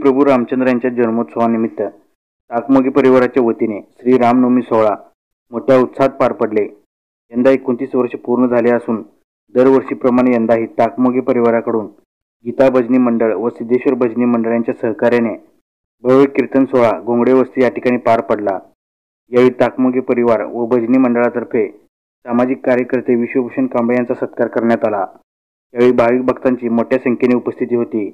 प्रभू रामचंद्र यांच्या जन्मोत्सवानिमित्त टाकमोगी परिवाराच्या वतीने श्री रामनवमी सोहळा मोठ्या उत्साहात पार पडले। यंदा 29 वर्ष पूर्ण झाले असून दरवर्षीप्रमाणे यंदाही टाकमोगी परिवाराकडून गीता भजनी मंडळ व सिद्धेश्वर भजनी मंडळ यांच्या सहकार्याने भव्य कीर्तन सोहळा घोंगडे वस्ती या ठिकाणी पार पडला। यावेळी टाकमोगी परिवार व भजनी मंडळातर्फे सामाजिक कार्यकर्ते विश्वभूषण कांबळे यांचा सत्कार करण्यात आला। यावेळी भाविक भक्तांची मोठ्या संख्येने उपस्थिती होती।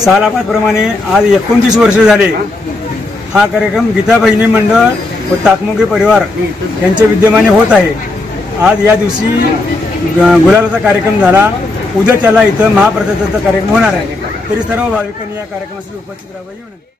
सालाबादप्रमाणे आज 29 वर्ष झाले हा कार्यक्रम गीता भजनी मंडळ व टाकमोगी परिवार यांच्या विद्यमाने होत आहे। आज या दिवशी गुलालाचा कार्यक्रम झाला। उद्या त्याला इथं महाप्रसादाचा कार्यक्रम होणार आहे। तरी सर्व भाविकांनी या कार्यक्रमासाठी उपस्थित राहावे।